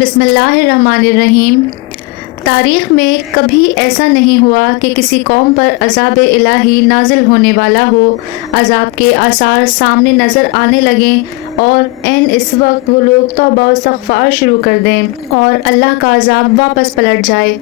بسم اللہ الرحمن الرحیم۔ تاریخ میں کبھی ایسا نہیں ہوا کہ کسی قوم پر عذاب الہی نازل ہونے والا ہو، عذاب کے آثار سامنے نظر آنے لگیں اور عین اس وقت وہ لوگ توبہ و استغفار شروع کر دیں اور اللہ کا عذاب واپس پلٹ جائے۔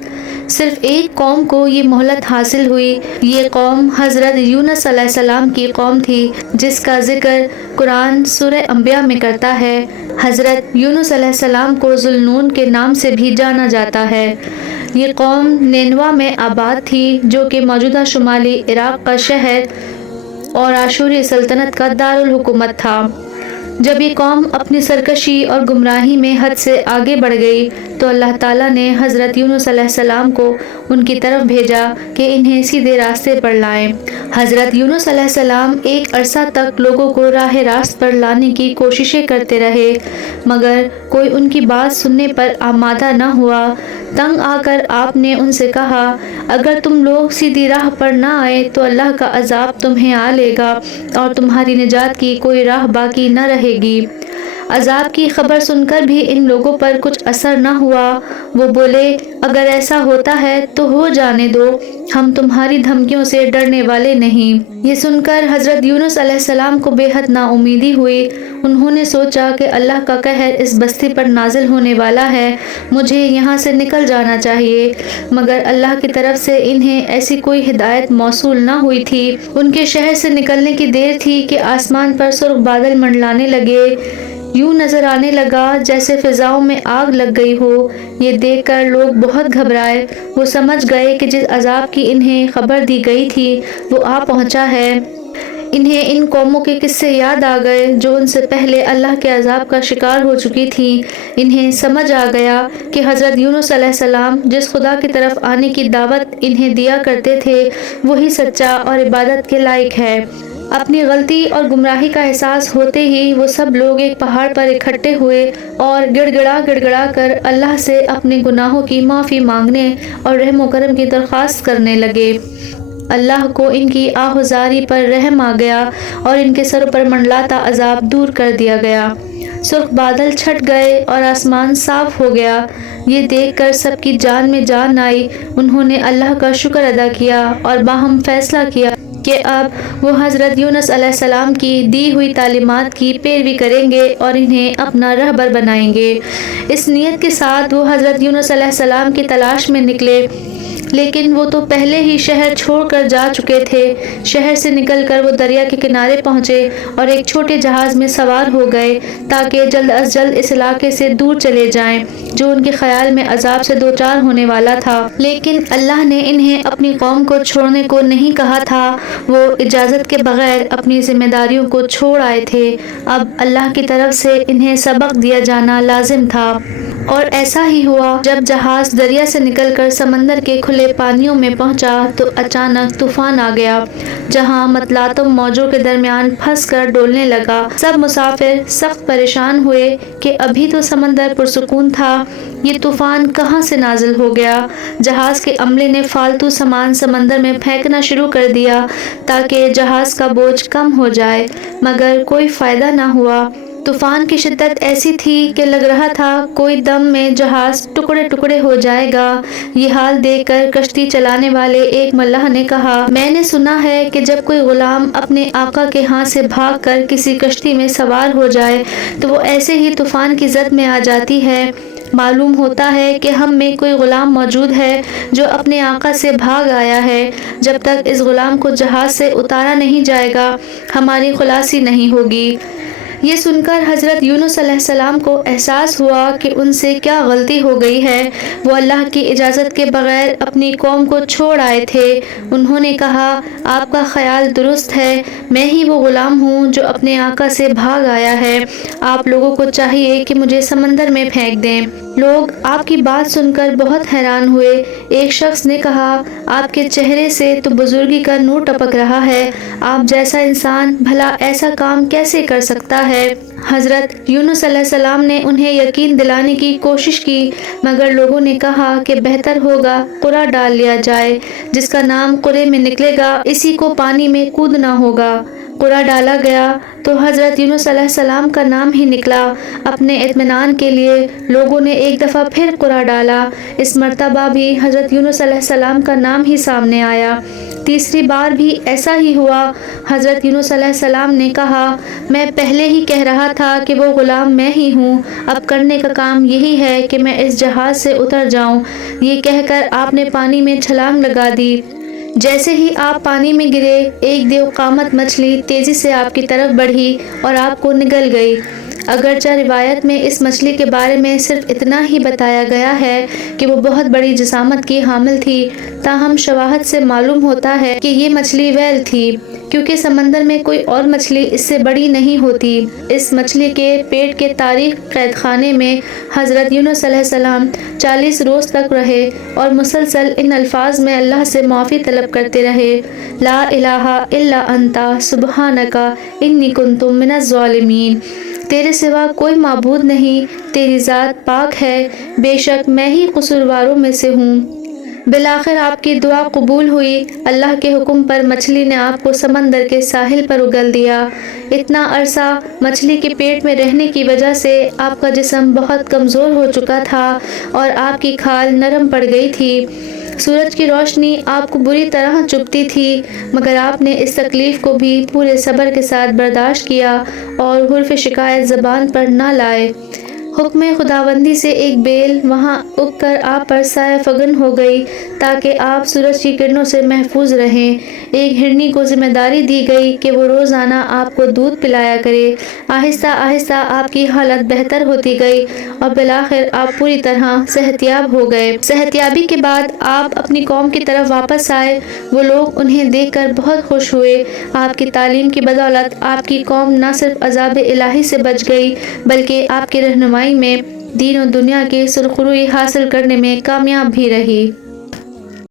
صرف ایک قوم کو یہ مہلت حاصل ہوئی۔ یہ قوم حضرت یونس علیہ السلام کی قوم تھی، جس کا ذکر قرآن سورہ انبیاء میں کرتا ہے۔ حضرت یونس علیہ السلام کو ذوالنون کے نام سے بھی جانا جاتا ہے۔ یہ قوم نینوا میں آباد تھی، جو کہ موجودہ شمالی عراق کا شہر اور آشوری سلطنت کا دارالحکومت تھا۔ جب یہ قوم اپنی سرکشی اور گمراہی میں حد سے آگے بڑھ گئی تو اللہ تعالیٰ نے حضرت یونس علیہ السلام کو ان کی طرف بھیجا کہ انہیں سیدھے راستے پر لائیں۔ حضرت یونس علیہ السلام ایک عرصہ تک لوگوں کو راہ راست پر لانے کی کوششیں کرتے رہے، مگر کوئی ان کی بات سننے پر آمادہ نہ ہوا۔ تنگ آ کر آپ نے ان سے کہا، اگر تم لوگ سیدھی راہ پر نہ آئے تو اللہ کا عذاب تمہیں آ لے گا اور تمہاری نجات کی کوئی راہ باقی نہ رہے گی۔ عذاب کی خبر سن کر بھی ان لوگوں پر کچھ اثر نہ ہوا۔ وہ بولے، اگر ایسا ہوتا ہے تو ہو جانے دو، ہم تمہاری دھمکیوں سے ڈرنے والے نہیں۔ یہ سن کر حضرت یونس علیہ السلام کو بے حد نا امیدی ہوئی۔ انہوں نے سوچا کہ اللہ کا قہر اس بستی پر نازل ہونے والا ہے، مجھے یہاں سے نکل جانا چاہیے، مگر اللہ کی طرف سے انہیں ایسی کوئی ہدایت موصول نہ ہوئی تھی۔ ان کے شہر سے نکلنے کی دیر تھی کہ آسمان پر سرخ بادل منڈلانے لگے۔ یوں نظر آنے لگا جیسے فضاؤں میں آگ لگ گئی ہو۔ یہ دیکھ کر لوگ بہت گھبرائے۔ وہ سمجھ گئے کہ جس عذاب کی انہیں خبر دی گئی تھی وہ آ پہنچا ہے۔ انہیں ان قوموں کے قصے یاد آ گئے جو ان سے پہلے اللہ کے عذاب کا شکار ہو چکی تھیں۔ انہیں سمجھ آ گیا کہ حضرت یونس علیہ السلام جس خدا کی طرف آنے کی دعوت انہیں دیا کرتے تھے وہی سچا اور عبادت کے لائق ہے۔ اپنی غلطی اور گمراہی کا احساس ہوتے ہی وہ سب لوگ ایک پہاڑ پر اکٹھے ہوئے اور گڑ گڑا کر اللہ سے اپنے گناہوں کی معافی مانگنے اور رحم و کرم کی درخواست کرنے لگے۔ اللہ کو ان کی آہوازاری پر رحم آ گیا اور ان کے سروں پر منڈلاتا عذاب دور کر دیا گیا۔ سرخ بادل چھٹ گئے اور آسمان صاف ہو گیا۔ یہ دیکھ کر سب کی جان میں جان آئی۔ انہوں نے اللہ کا شکر ادا کیا اور باہم فیصلہ کیا کہ اب وہ حضرت یونس علیہ السلام کی دی ہوئی تعلیمات کی پیروی کریں گے اور انہیں اپنا رہبر بنائیں گے۔ اس نیت کے ساتھ وہ حضرت یونس علیہ السلام کی تلاش میں نکلے، لیکن وہ تو پہلے ہی شہر چھوڑ کر جا چکے تھے۔ شہر سے نکل کر وہ دریا کے کنارے پہنچے اور ایک چھوٹے جہاز میں سوار ہو گئے تاکہ جلد از جلد اس علاقے سے دور چلے جائیں جو ان کے خیال میں عذاب سے دوچار ہونے والا تھا۔ لیکن اللہ نے انہیں اپنی قوم کو چھوڑنے کو نہیں کہا تھا، وہ اجازت کے بغیر اپنی ذمہ داریوں کو چھوڑ آئے تھے۔ اب اللہ کی طرف سے انہیں سبق دیا جانا لازم تھا۔ اور ایسا ہی ہوا۔ جب جہاز دریا سے نکل کر سمندر کے کھلے پانیوں میں پہنچا تو اچانک طوفان آ گیا، جہاں متلاطم موجوں کے درمیان پھنس کر ڈولنے لگا۔ سب مسافر سخت پریشان ہوئے کہ ابھی تو سمندر پرسکون تھا، یہ طوفان کہاں سے نازل ہو گیا۔ جہاز کے عملے نے فالتو سامان سمندر میں پھینکنا شروع کر دیا تاکہ جہاز کا بوجھ کم ہو جائے، مگر کوئی فائدہ نہ ہوا۔ طوفان کی شدت ایسی تھی کہ لگ رہا تھا کوئی دم میں جہاز ٹکڑے ٹکڑے ہو جائے گا۔ یہ حال دیکھ کر کشتی چلانے والے ایک ملاح نے کہا، میں نے سنا ہے کہ جب کوئی غلام اپنے آقا کے ہاں سے بھاگ کر کسی کشتی میں سوار ہو جائے تو وہ ایسے ہی طوفان کی زد میں آ جاتی ہے۔ معلوم ہوتا ہے کہ ہم میں کوئی غلام موجود ہے جو اپنے آقا سے بھاگ آیا ہے۔ جب تک اس غلام کو جہاز سے اتارا نہیں جائے گا ہماری خلاصی نہیں ہوگی۔ یہ سن کر حضرت یونس علیہ السلام کو احساس ہوا کہ ان سے کیا غلطی ہو گئی ہے۔ وہ اللہ کی اجازت کے بغیر اپنی قوم کو چھوڑ آئے تھے۔ انہوں نے کہا، آپ کا خیال درست ہے، میں ہی وہ غلام ہوں جو اپنے آقا سے بھاگ آیا ہے۔ آپ لوگوں کو چاہیے کہ مجھے سمندر میں پھینک دیں۔ لوگ آپ کی بات سن کر بہت حیران ہوئے۔ ایک شخص نے کہا، آپ کے چہرے سے تو بزرگی کا نور ٹپک رہا ہے، آپ جیسا انسان بھلا ایسا کام کیسے کر سکتا ہے۔ حضرت یونس علیہ السلام نے انہیں یقین دلانے کی کوشش کی، مگر لوگوں نے کہا کہ بہتر ہوگا قرعہ ڈال لیا جائے، جس کا نام قرعے میں نکلے گا اسی کو پانی میں کودنا ہوگا۔ قرعہ ڈالا گیا تو حضرت یونس علیہ السلام کا نام ہی نکلا۔ اپنے اطمینان کے لیے لوگوں نے ایک دفعہ پھر قرعہ ڈالا، اس مرتبہ بھی حضرت یونس علیہ السلام کا نام ہی سامنے آیا۔ تیسری بار بھی ایسا ہی ہوا۔ حضرت یونس علیہ السلام نے کہا، میں پہلے ہی کہہ رہا تھا کہ وہ غلام میں ہی ہوں، اب کرنے کا کام یہی ہے کہ میں اس جہاز سے اتر جاؤں۔ یہ کہہ کر آپ نے پانی میں چھلانگ لگا دی۔ جیسے ہی آپ پانی میں گرے، ایک دیو قامت مچھلی تیزی سے آپ کی طرف بڑھی اور آپ کو نگل گئی۔ اگرچہ روایت میں اس مچھلی کے بارے میں صرف اتنا ہی بتایا گیا ہے کہ وہ بہت بڑی جسامت کی حامل تھی، تاہم شواہد سے معلوم ہوتا ہے کہ یہ مچھلی ویل تھی، کیونکہ سمندر میں کوئی اور مچھلی اس سے بڑی نہیں ہوتی۔ اس مچھلی کے پیٹ کے تاریخ قید خانے میں حضرت یونس علیہ السلام 40 روز تک رہے اور مسلسل ان الفاظ میں اللہ سے معافی طلب کرتے رہے، لا الہ الا انت سبحانک انی کنت من الظالمین۔ تیرے سوا کوئی معبود نہیں، تیری ذات پاک ہے، بے شک میں ہی قصورواروں میں سے ہوں۔ بالآخر آپ کی دعا قبول ہوئی۔ اللہ کے حکم پر مچھلی نے آپ کو سمندر کے ساحل پر اگل دیا۔ اتنا عرصہ مچھلی کے پیٹ میں رہنے کی وجہ سے آپ کا جسم بہت کمزور ہو چکا تھا اور آپ کی کھال نرم پڑ گئی تھی۔ سورج کی روشنی آپ کو بری طرح چبھتی تھی، مگر آپ نے اس تکلیف کو بھی پورے صبر کے ساتھ برداشت کیا اور حرف شکایت زبان پر نہ لائے۔ حکم خداوندی سے ایک بیل وہاں اگ کر آپ پر سایہ فگن ہو گئی تاکہ آپ سورج کی کرنوں سے محفوظ رہیں۔ ایک ہرنی کو ذمہ داری دی گئی کہ وہ روزانہ آپ کو دودھ پلایا کرے۔ آہستہ آہستہ آپ کی حالت بہتر ہوتی گئی اور بالآخر آپ پوری طرح صحت یاب ہو گئے۔ صحت یابی کے بعد آپ اپنی قوم کی طرف واپس آئے۔ وہ لوگ انہیں دیکھ کر بہت خوش ہوئے۔ آپ کی تعلیم کی بدولت آپ کی قوم نہ صرف عذاب الہی سے بچ گئی بلکہ آپ کی رہنمائی میں دین و دنیا کی سرخروئی حاصل کرنے میں کامیاب بھی رہی۔